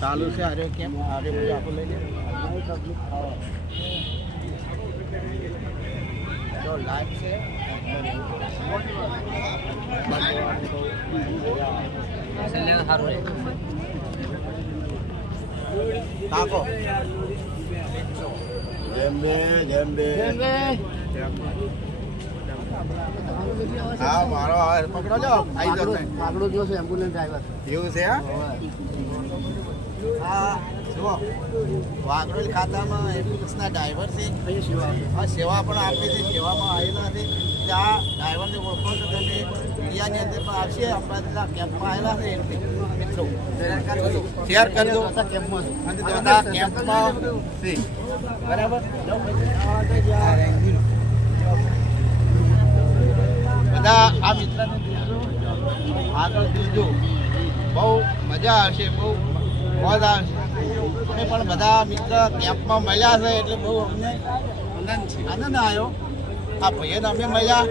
ચાલુ છે અરે કેમ અરે બધું આખું લઈ લે જો લાઈટ છે નાખો હા મારો પકડો જો આવી જતો પકડો જો છે એમ્બ્યુલન્સ ડ્રાઈવર એવું છે હા જુઓ વાઘરોલ ખાતામાં એમ્બ્યુલન્સના ડ્રાઈવર છે આ સેવા પણ આપે છે સેવામાં આવેલા છે આ ડ્રાઈવરને ઓળખો તો તમે મીડિયાની અંદર પણ આવશે આપણા કેમ્પમાં આવેલા છે મિત્રો શેર કરજો કેમ્પમાં અને બધા કેમ્પમાં છે બરાબર બધા આ મિત્રને આગળ જોજો બહુ મજા આવશે બહુ મોજ આવશે અમે પણ બધા મિત્ર કેમ્પમાં મળ્યા છે એટલે બહુ અમને આનંદ આવ્યો આ ભાઈઓને અમે મળ્યા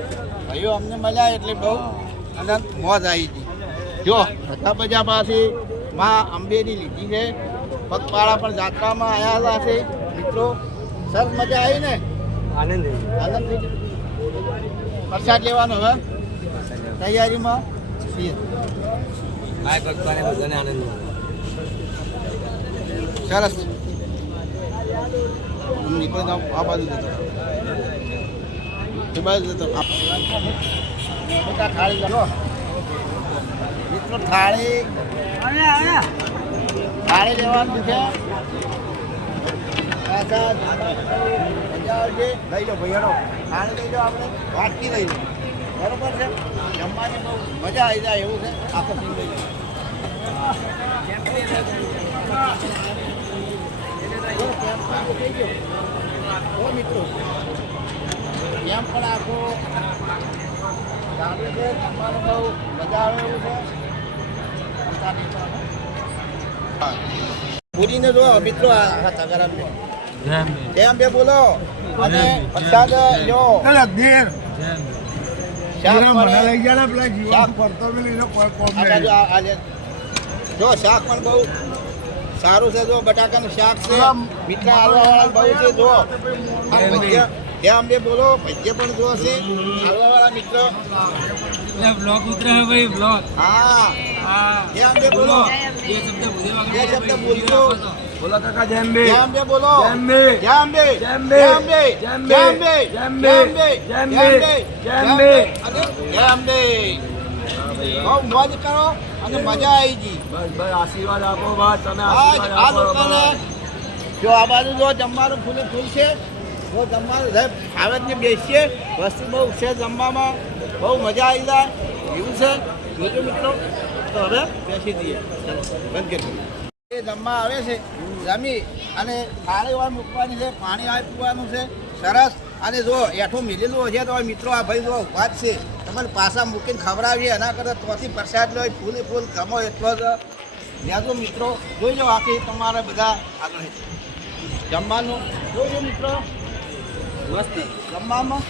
ભાઈઓ અમને મળ્યા એટલે બહુ આનંદ મોજ આવી હતી જો બધા બજારમાંથી માં અંબેની લીધી છે પગપાળા પણ જાત્રામાં આવ્યા છે મિત્રો સરસ મજા આવી ને આનંદ થઈ ગયો પ્રસાદ લેવાનો હવે તૈયારીમાં છીએ સરસ નીકળે આ બાજુ જતો બાજુ જતો થાળી લો મિત્રો થાળી લેવાનું છે લઈ લો ભૈયાનો થાળી લઈ લો આપણે વાટકી લઈ લો બરોબર છે જમવાની બહુ મજા આવી જાય એવું છે આખો લઈ લો મિત્રો કેમ પણ આખો ચાલુ છે જમવાનું બહુ મજા આવે એવું છે પૂરીને જો મિત્રો આ તગારા જેમ બે બોલો અને પ્રસાદ લો જો શાક પણ બહુ સારું છે જો બટાકાનું શાક છે મીઠા હલવાવાળા બહુ છે જો ત્યાં બે બોલો ભજીયા પણ જો છે હલવાવાળા મિત્ર બ્લોગ ઉતરે હે ભાઈ બ્લોગ હા ત્યાં બે બોલો બે શબ્દ બોલજો બોલો કાકા જેમ્બે જેમ્બે બોલો જેમ્બે જેમ્બે જેમ્બે જેમ્બે જેમ્બે જેમ્બે જેમ્બે જેમ્બે અને જેમ્બે બહુ મોજ કરો અને મજા આવી ગઈ બસ બસ આશીર્વાદ આપો બસ તમે આ આશીર્વાદ લોકોને જો આ બાજુ જો જમવાનું ફૂલ છે જો જમવાનું સાહેબ આવે જ ને બેસીએ વસ્તુ બહુ છે જમવામાં બહુ મજા આવી જાય એવું છે જોજો મિત્રો તો હવે બેસી દઈએ બંધ કરી એ જમવા આવે છે જમી અને થાળી વાર મૂકવાની છે પાણી આપવાનું છે સરસ અને જો એઠું મિલેલું હશે તો મિત્રો આ ભાઈ જો વાત છે તમારે પાછા મૂકીને ખવડાવીએ એના કરતાં ત્યાંથી પ્રસાદ લો ફૂલે ફૂલ ગમો એટલો જ લેજો મિત્રો જોઈજો આખી તમારે બધા આગળ જમવાનું જોઈજો મિત્રો મસ્ત જમવામાં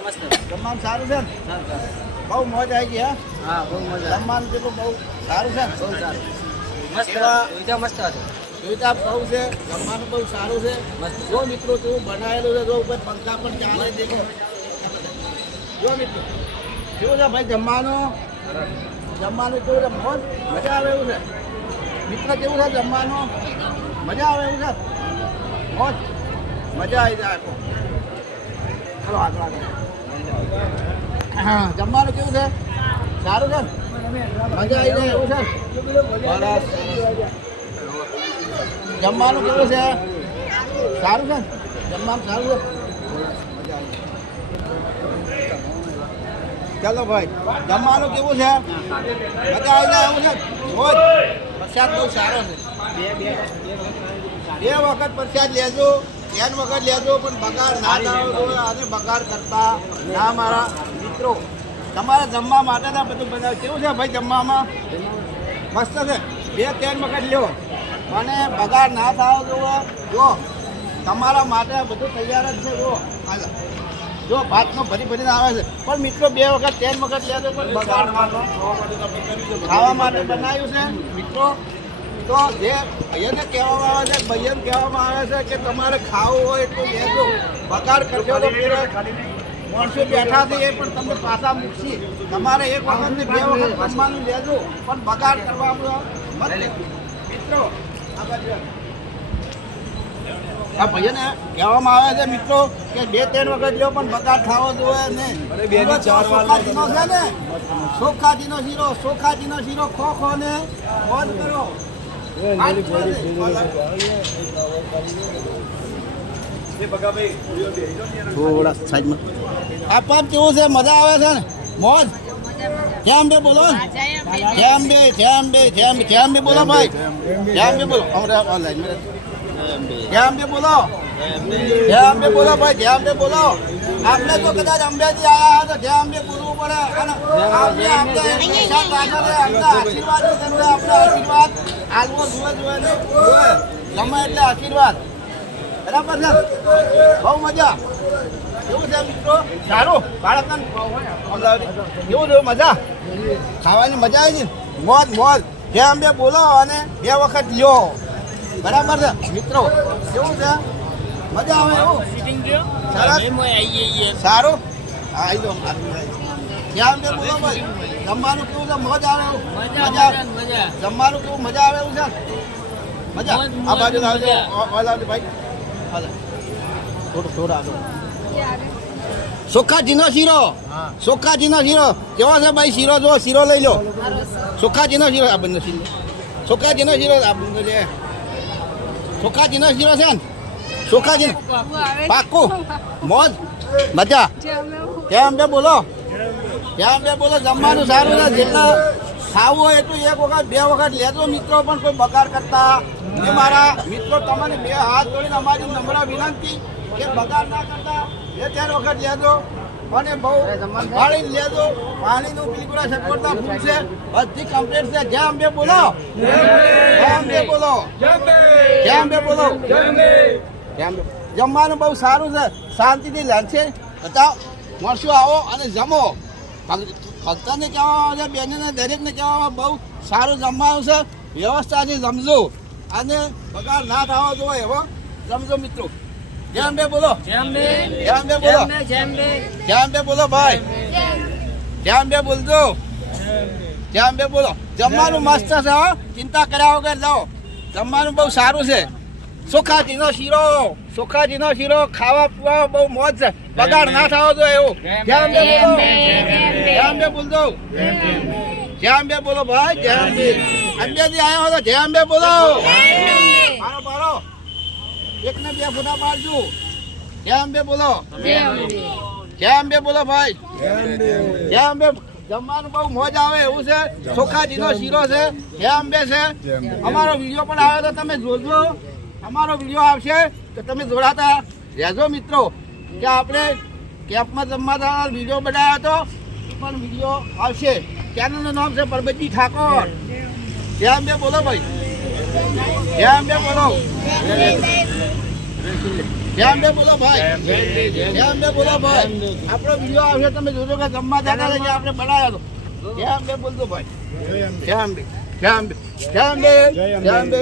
મસ્ત જમવાનું સારું છે ને બહુ મોજ આવી ગઈ હા બહુ મજા જમવાનું જેટલું બહુ સારું છે ને બહુ સારું મસ્ત સુવિધા બહુ છે જમવાનું બહુ સારું છે જો મિત્રો કેવું બનાવેલું છે જો ઉપર પંખા પણ ચાલે દેખો જો મિત્રો કેવું છે ભાઈ જમવાનું કેવું છે મોજ મજા આવે એવું છે મિત્ર કેવું છે જમવાનું મજા આવે એવું છે મોજ મજા આવી જાય ચલો આગળ હા જમવાનું કેવું છે સારું છે મજા આવી જાય એવું છે જમવાનું કેવું છે સારું છે જમવાનું સારું છે મજા આવી ચાલો ભાઈ જમવાનું કેવું છે મજા આવી જાય એવું છે રોજ પ્રસાદ બહુ સારો છે બે વખત પ્રસાદ લેજો 3 વખત લેજો પણ બગાડ ના થવો અને બગાડ કરતા ના મારા મિત્રો તમારે જમવા માટે બધું બનાવ કેવું છે ભાઈ જમવામાં મસ્ત છે 2-3 વખત લ્યો અને બગાડ ના થાવ જો તમારા માટે બધું તૈયાર જ છે. જો ભાતનો ભરી ભરીને આવે છે, પણ મિત્રો 2 વખત 3 વખત લેજો પણ બગાડ ના કરો. ખાવા માટે બનાવ્યું છે મિત્રો. તો જે ભાઈઓને કહેવામાં આવે છે, ભાઈઓને કહેવામાં આવે છે કે તમારે ખાવું હોય એટલું લેજો, બગાડ કરશો તો ફેર માણસો બેઠા છે એ પણ તમને પાછા મૂકશી. તમારે 1 વખત ને 2 વખત જમવાનું લેજો, પણ બગાડ કરવા મત લેજો મિત્રો. આ ભાઈઓને કહેવામાં આવે છે મિત્રો કે 2-3 વખત લો પણ બગાડ ખાવો જોઈએ નહીં. સોખાજીનો છે ને, સોખાજીનો શીરો, સોખાજીનો શીરો ખો ખો ને બંધ કરો. થોડા સાઈડમાં આ પાપ કેવું છે? મજા આવે છે ને? મોજ જેમ બે બોલો, જેમ બે બોલો ભાઈ, જેમ બે બોલો. જેમ બે બોલો, જેમ બે બોલો ભાઈ, જેમ બે બોલો. આપણે તો કદાચ અંબેથી આવ્યા તો જેમ બે બોલવું પડે. અને આપણે આશીર્વાદ આપણે આશીર્વાદ આલવો જુએ ગમે એટલે આશીર્વાદ. બરાબર છે? બહુ મજા. કેવું છે મિત્રો? સારું. બાળકને કેવું છે? મજા ખાવાની મજા આવી છે. મોજ મોજ. જેમ બે બોલો અને 2 વખત લ્યો. બરાબર છે મિત્રો? કેવું છે? મજા આવે એવું? સારું. હા આવી જાઓ. જેમ બે બોલો ભાઈ. જમવાનું કેવું છે? મોજ આવે એવું? મજા જમવાનું કેવું? મજા આવે એવું છે? મજા. આ બાજુ આવજો ભાઈ. થોડું આગળ. સોખાજીનો શીરો, સોખાજીનો શીરો કેવો છે ભાઈ? શીરો જો, શીરો લઈ લો. સોખાજીનો શીરો આ બંને શીરો, સોખાજીનો શીરો આ બંને લે. સોખાજીનો શીરો છે ને? સોખાજીનો પાક્કું. મોજ મજા. કેમ બે બોલો, કેમ બે બોલો. જમવાનું સારું છે. જેટલા ખાવું હોય એટલું 1 વખત 2 વખત લેજો મિત્રો, પણ કોઈ બગાડ કરતા. એ મારા મિત્રો તમને 2 હાથ જોડીને અમારી નમ્ર વિનંતી કે બગાડ ના કરતા. 2-4 વખત લેજો અને બહુ સંભાળીને લેજો. પાણીનું બિલકુલ સગવડતા ફૂલ છે, બધી કમ્પ્લીટ છે. જેમ બે બોલો, જેમ બે બોલો, જેમ બે બોલો. જમવાનું બહુ સારું છે. શાંતિથી લંચે બધા મળશું. આવો અને જમો. ભક્તને કહેવામાં આવે છે, બેનને દરેકને કહેવામાં બહુ સારું જમવાનું છે. વ્યવસ્થાથી જમજો અને બગાડ ના થવો જોઈએ એવો જમજો મિત્રો. જેમ બે બોલો, જેમ બે બોલો, જેમ બે બોલો ભાઈ, જેમ બે બોલજો, જેમ બે બોલો. જમવાનું મસ્ત છે હો, ચિંતા કર્યા વગર જાઓ. જમવાનું બહુ સારું છે. સોખાજીનો શીરો, સોખાજીનો શીરો ખાવા પીવા બહુ મોજ છે. બગાડ ના થવો જોઈએ એવું. જેમ બે બોલો, જેમ બે બોલજો, જેમ બે બોલો ભાઈ, જેમ બે. અંબેથી આવ્યો હતો, જેમ બે બોલો. મારો પાડો 1 ને 2 ફૂટા પાડજો. જેમ બે બોલો, જેમ બે બોલો ભાઈ, જેમ બે. જમવાનું બહુ મોજ આવે એવું છે. સોખાજીનો શીરો છે, જેમ બે છે. અમારો વિડીયો પણ આવે તો તમે જોજો. અમારો વિડીયો આવશે તો તમે જોડાતા રહેજો મિત્રો. કે આપણે કેમ્પમાં જમવા વિડીયો બનાવ્યો હતો, પણ વિડીયો આવશે. ચેનલનું નામ છે પરબતજી ઠાકોર. જેમ બે બોલો ભાઈ, જેમ બે બોલો, જેમ બે બોલો ભાઈ, જેમ બે બોલો ભાઈ. આપણો વિડીયો આવશે તમે જોજો કે જમવા જતા રહીએ આપણે બનાવ્યો હતો. જેમ બે બોલજો ભાઈ, જેમ બે, જેમ બે, જેમ બે, જેમ બે.